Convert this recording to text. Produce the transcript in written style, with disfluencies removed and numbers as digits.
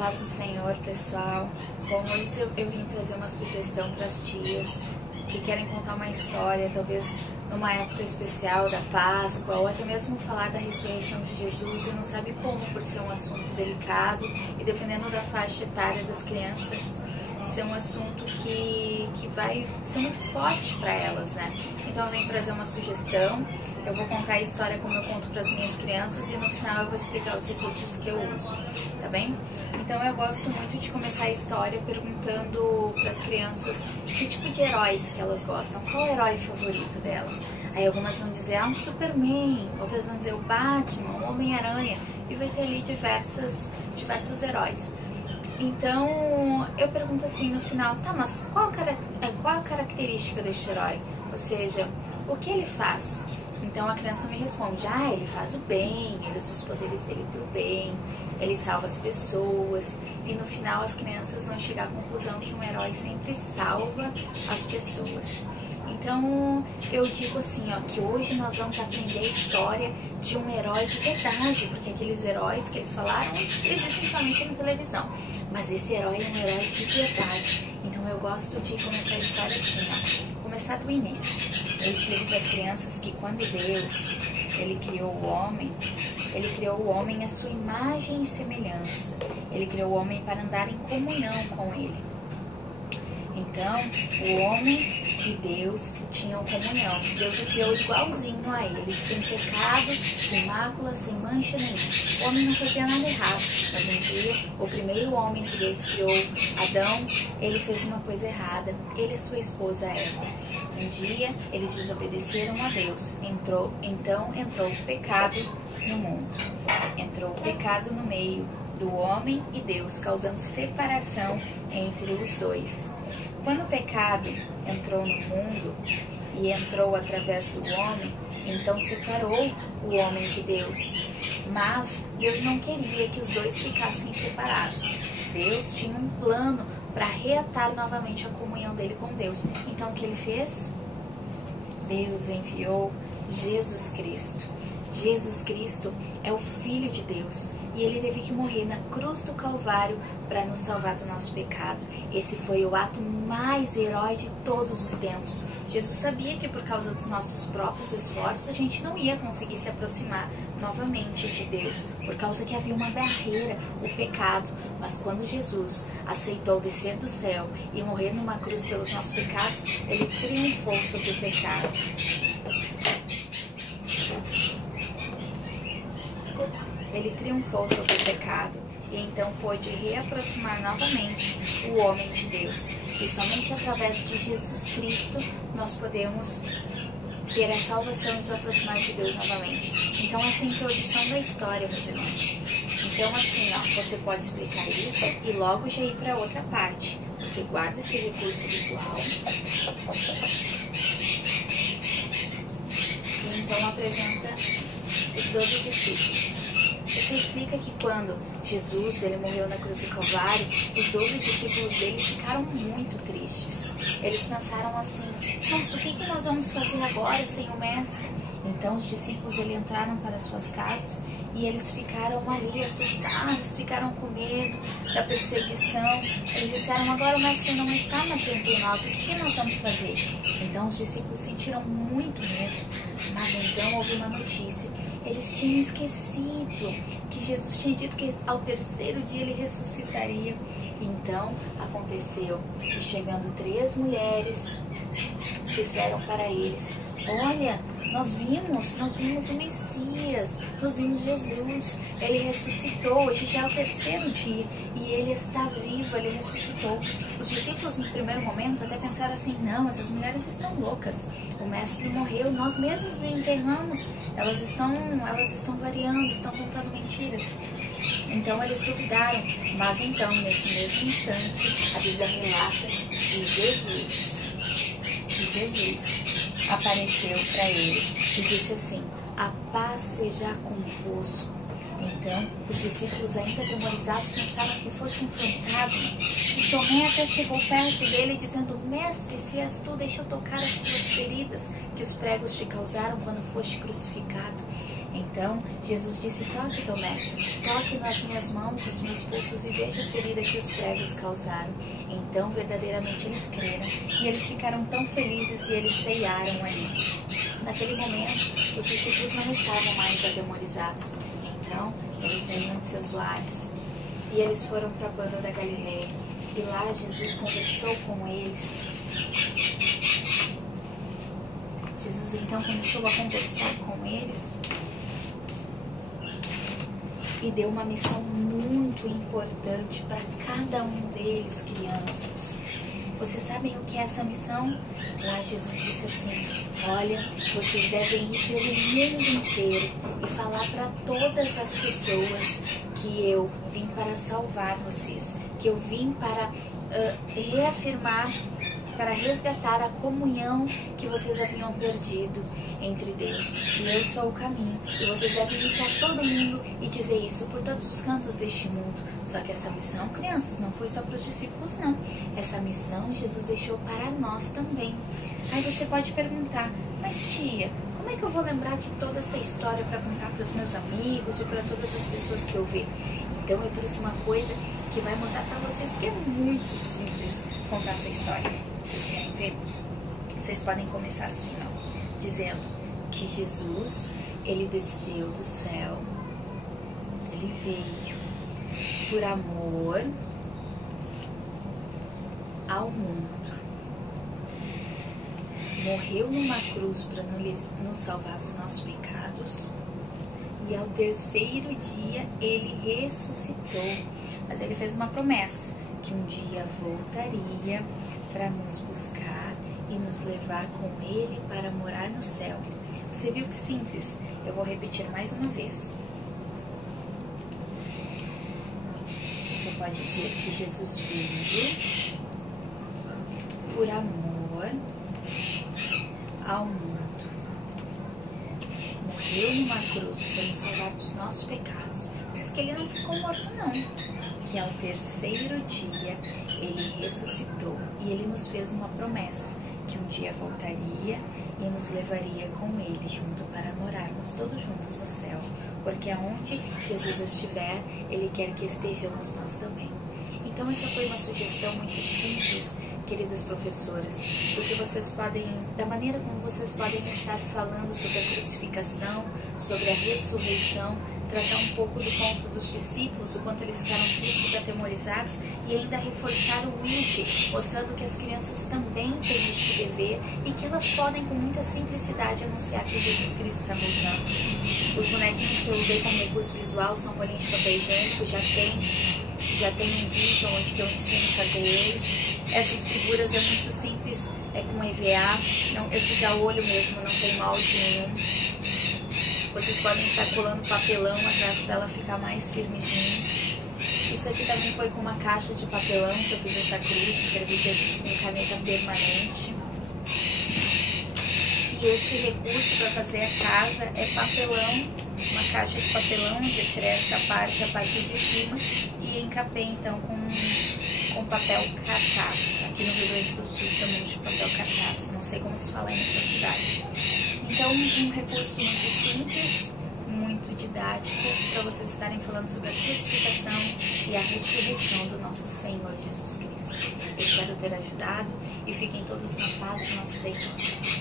paz do Senhor, pessoal. Bom, hoje eu vim trazer uma sugestão para as tias que querem contar uma história, talvez numa época especial da Páscoa, ou até mesmo falar da ressurreição de Jesus e não sabe como, por ser um assunto delicado e dependendo da faixa etária das crianças, ser um assunto que vai ser muito forte para elas, né? Então eu venho trazer uma sugestão, eu vou contar a história como eu conto para as minhas crianças e no final eu vou explicar os recursos que eu uso, tá bem? Então eu gosto muito de começar a história perguntando para as crianças que tipo de heróis que elas gostam, qual é o herói favorito delas. Aí algumas vão dizer, um Superman, outras vão dizer o Batman, o Homem-Aranha, e vai ter ali diversos heróis. Então, eu pergunto assim no final, tá, mas qual a característica deste herói? Ou seja, o que ele faz? Então a criança me responde, ele faz o bem, ele usa os poderes dele pro bem, ele salva as pessoas. E no final as crianças vão chegar à conclusão que um herói sempre salva as pessoas. Então eu digo assim, que hoje nós vamos aprender a história de um herói de verdade, porque aqueles heróis que eles falaram existem somente na televisão. Mas esse herói é um herói de verdade. Então eu gosto de começar a história assim, começar do início. Eu explico para as crianças que quando Deus, ele criou o homem à sua imagem e semelhança. Ele criou o homem para andar em comunhão com ele. Então, o homem e Deus tinham comunhão. Deus o criou igualzinho a ele, sem pecado, sem mácula, sem mancha nenhuma. O homem não fazia nada errado, mas um dia, o primeiro homem que Deus criou, Adão, ele fez uma coisa errada, ele e sua esposa Eva. Um dia, eles desobedeceram a Deus, então entrou o pecado no mundo. Entrou o pecado no meio do homem e Deus, causando separação entre os dois. Quando o pecado entrou no mundo e entrou através do homem, então separou o homem de Deus. Mas Deus não queria que os dois ficassem separados. Deus tinha um plano para reatar novamente a comunhão dele com Deus. Então o que ele fez? Deus enviou Jesus Cristo. Jesus Cristo é o Filho de Deus e ele teve que morrer na cruz do Calvário para nos salvar do nosso pecado. Esse foi o ato mais herói de todos os tempos. Jesus sabia que por causa dos nossos próprios esforços a gente não ia conseguir se aproximar novamente de Deus, por causa que havia uma barreira, o pecado. Mas quando Jesus aceitou descer do céu e morrer numa cruz pelos nossos pecados, ele triunfou sobre o pecado. Ele triunfou sobre o pecado e então pôde reaproximar novamente o homem de Deus. E somente através de Jesus Cristo nós podemos ter a salvação e nos aproximar de Deus novamente. Então essa é a introdução da história, meus irmãos. Então assim, você pode explicar isso e logo já ir para outra parte. Você guarda esse recurso visual. E então apresenta os 12 discípulos. Você explica que quando Jesus ele morreu na cruz do Calvário, os 12 discípulos dele ficaram muito tristes. Eles pensaram assim, nossa, o que nós vamos fazer agora sem o Mestre? Então os discípulos entraram para suas casas e eles ficaram ali assustados, ficaram com medo da perseguição. Eles disseram, agora o Mestre não está mais entre nós, o que nós vamos fazer? Então os discípulos sentiram muito medo, mas então houve uma notícia. Eles tinham esquecido que Jesus tinha dito que ao terceiro dia ele ressuscitaria. Então aconteceu que chegando 3 mulheres disseram para eles, olha, nós vimos o Messias, nós vimos Jesus, ele ressuscitou, hoje já é o terceiro dia e ele está vivo, ele ressuscitou. Os discípulos no primeiro momento até pensaram assim, não, essas mulheres estão loucas, o Mestre morreu, nós mesmos o enterramos, elas estão variando, estão contando mentiras. Então eles duvidaram, mas então nesse mesmo instante a Bíblia relata que Jesus apareceu para eles e disse assim, a paz seja convosco. Então, os discípulos ainda atemorizados pensaram que fosse um fantasma. E Tomé até chegou perto dele dizendo, Mestre, se és tu, deixa eu tocar as tuas feridas que os pregos te causaram quando foste crucificado. Então, Então, Jesus disse: toque, Tomé, toque nas minhas mãos, nos meus pulsos e veja a ferida que os pregos causaram. Então, verdadeiramente eles creram e eles ficaram tão felizes e eles ceiaram ali. Naquele momento, os discípulos não estavam mais atemorizados. Então, eles saíram de seus lares e eles foram para a banda da Galileia. E lá Jesus conversou com eles. Jesus então começou a conversar com eles e deu uma missão muito importante para cada um deles, crianças. Vocês sabem o que é essa missão? Lá Jesus disse assim: olha, vocês devem ir pelo mundo inteiro e falar para todas as pessoas que eu vim para salvar vocês, que eu vim para reafirmar, para resgatar a comunhão que vocês haviam perdido entre Deus. E eu sou o caminho. E vocês devem ir para todo mundo e dizer isso por todos os cantos deste mundo. Só que essa missão, crianças, não foi só para os discípulos, não. Essa missão Jesus deixou para nós também. Aí você pode perguntar: mas tia, como é que eu vou lembrar de toda essa história para contar para os meus amigos e para todas as pessoas que eu vi? Então eu trouxe uma coisa que vai mostrar para vocês que é muito simples contar essa história. Vocês querem ver? Vocês podem começar assim, ó, dizendo que Jesus, ele desceu do céu, ele veio por amor ao mundo, morreu numa cruz para nos salvar dos nossos pecados e ao terceiro dia ele ressuscitou. Mas ele fez uma promessa, que um dia voltaria para nos buscar e nos levar com ele para morar no céu. Você viu que simples? Eu vou repetir mais uma vez. Você pode dizer que Jesus veio por amor ao mundo, morreu numa cruz para nos salvar dos nossos pecados, mas que ele não ficou morto não, que ao terceiro dia ele ressuscitou e ele nos fez uma promessa, que um dia voltaria e nos levaria com ele junto para morarmos todos juntos no céu, porque aonde Jesus estiver, ele quer que estejamos nós também. Então essa foi uma sugestão muito simples, queridas professoras, porque vocês podem, da maneira como vocês podem estar falando sobre a crucificação, sobre a ressurreição, tratar um pouco do ponto dos discípulos, o quanto eles ficaram tristes, atemorizados, e ainda reforçar o ID, mostrando que as crianças também têm este dever e que elas podem com muita simplicidade anunciar que Jesus Cristo está voltando. Os bonequinhos que eu usei como recurso visual são bolinhos de papel higiênico, já tem um vídeo onde eu ensino a fazer eles. Essas figuras é muito simples, é com EVA, não, eu fiz a olho mesmo, não tem molde nenhum. Vocês podem estar colando papelão atrás para ela ficar mais firmezinha. Isso aqui também foi com uma caixa de papelão que eu fiz essa cruz, escrevi Jesus com caneta permanente. E este recurso para fazer a casa é papelão, uma caixa de papelão, onde eu tirei essa parte, a parte de cima, e encapei então com papel cartaz. Aqui no Rio Grande do Sul chamamos de papel cartaz, não sei como se fala aí nessa cidade. Então, um recurso muito simples, muito didático, para vocês estarem falando sobre a crucificação e a ressurreição do nosso Senhor Jesus Cristo. Eu espero ter ajudado e fiquem todos na paz do nosso Senhor.